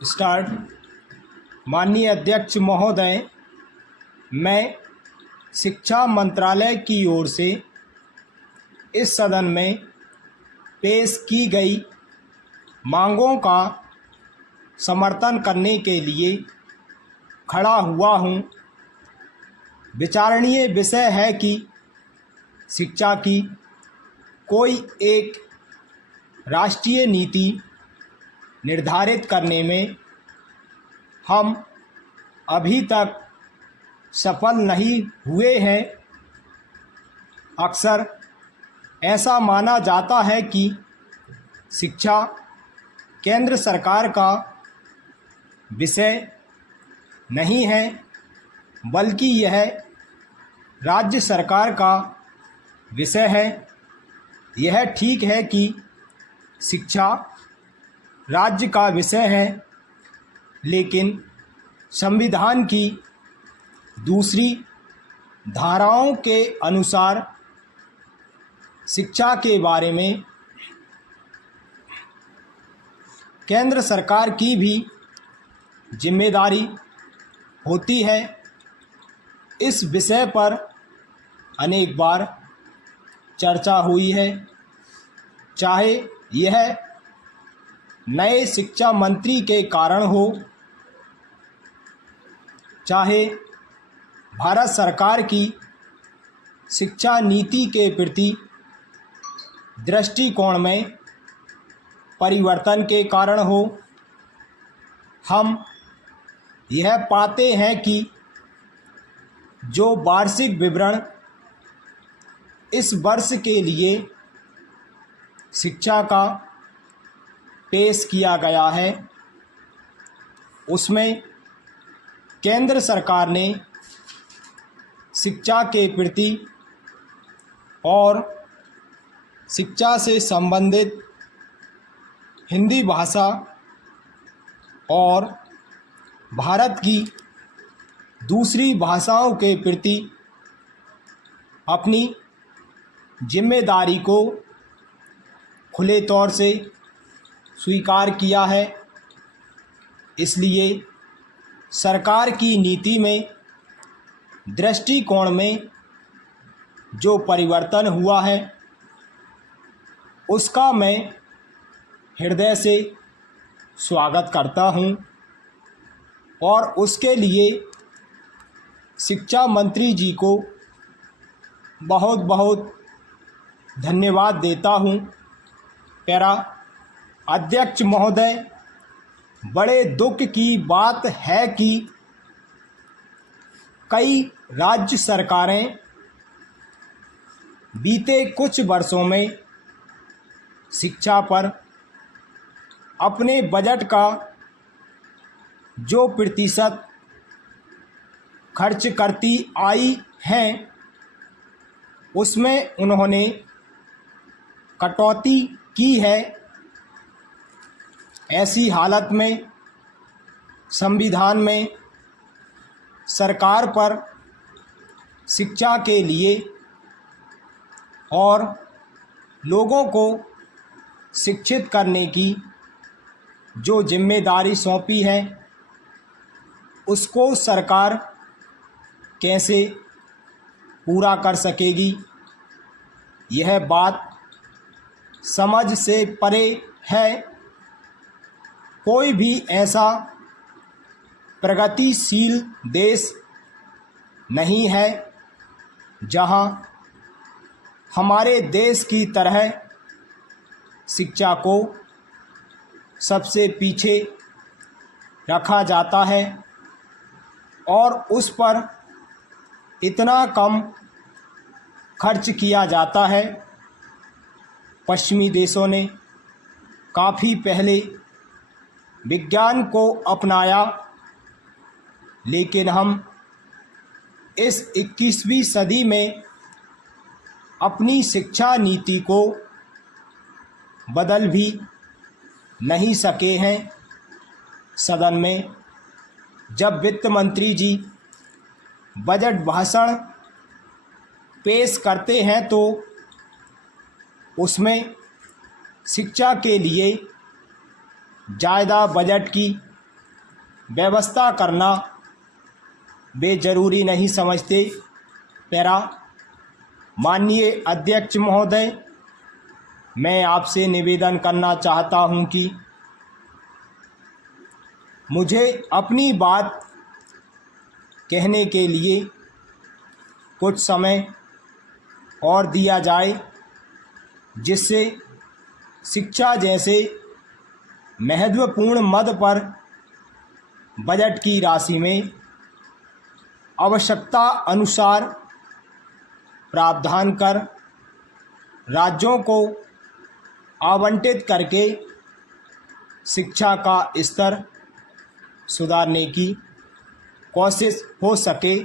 Start. माननीय अध्यक्ष महोदय, मैं शिक्षा मंत्रालय की ओर से इस सदन में पेश की गई मांगों का समर्थन करने के लिए खड़ा हुआ हूँ। विचारणीय विषय है कि शिक्षा की कोई एक राष्ट्रीय नीति निर्धारित करने में हम अभी तक सफल नहीं हुए हैं। अक्सर ऐसा माना जाता है कि शिक्षा केंद्र सरकार का विषय नहीं है, बल्कि यह राज्य सरकार का विषय है। यह ठीक है कि शिक्षा राज्य का विषय है, लेकिन संविधान की दूसरी धाराओं के अनुसार शिक्षा के बारे में केंद्र सरकार की भी जिम्मेदारी होती है। इस विषय पर अनेक बार चर्चा हुई है, चाहे यह नए शिक्षा मंत्री के कारण हो, चाहे भारत सरकार की शिक्षा नीति के प्रति दृष्टिकोण में परिवर्तन के कारण हो। हम यह पाते हैं कि जो वार्षिक विवरण इस वर्ष के लिए शिक्षा का पेश किया गया है, उसमें केंद्र सरकार ने शिक्षा के प्रति और शिक्षा से संबंधित हिंदी भाषा और भारत की दूसरी भाषाओं के प्रति अपनी जिम्मेदारी को खुले तौर से स्वीकार किया है। इसलिए सरकार की नीति में दृष्टिकोण में जो परिवर्तन हुआ है, उसका मैं हृदय से स्वागत करता हूं और उसके लिए शिक्षा मंत्री जी को बहुत बहुत धन्यवाद देता हूं। प्यारा अध्यक्ष महोदय, बड़े दुख की बात है कि कई राज्य सरकारें बीते कुछ वर्षों में शिक्षा पर अपने बजट का जो प्रतिशत खर्च करती आई हैं, उसमें उन्होंने कटौती की है। ऐसी हालत में संविधान में सरकार पर शिक्षा के लिए और लोगों को शिक्षित करने की जो जिम्मेदारी सौंपी है, उसको सरकार कैसे पूरा कर सकेगी, यह बात समझ से परे है। कोई भी ऐसा प्रगतिशील देश नहीं है जहां हमारे देश की तरह शिक्षा को सबसे पीछे रखा जाता है और उस पर इतना कम खर्च किया जाता है। पश्चिमी देशों ने काफ़ी पहले विज्ञान को अपनाया, लेकिन हम इस 21वीं सदी में अपनी शिक्षा नीति को बदल भी नहीं सके हैं। सदन में जब वित्त मंत्री जी बजट भाषण पेश करते हैं तो उसमें शिक्षा के लिए ज़्यादा बजट की व्यवस्था करना वे जरूरी नहीं समझते। पैरा, माननीय अध्यक्ष महोदय, मैं आपसे निवेदन करना चाहता हूं कि मुझे अपनी बात कहने के लिए कुछ समय और दिया जाए, जिससे शिक्षा जैसे महत्वपूर्ण मद पर बजट की राशि में आवश्यकता अनुसार प्रावधान कर राज्यों को आवंटित करके शिक्षा का स्तर सुधारने की कोशिश हो सके।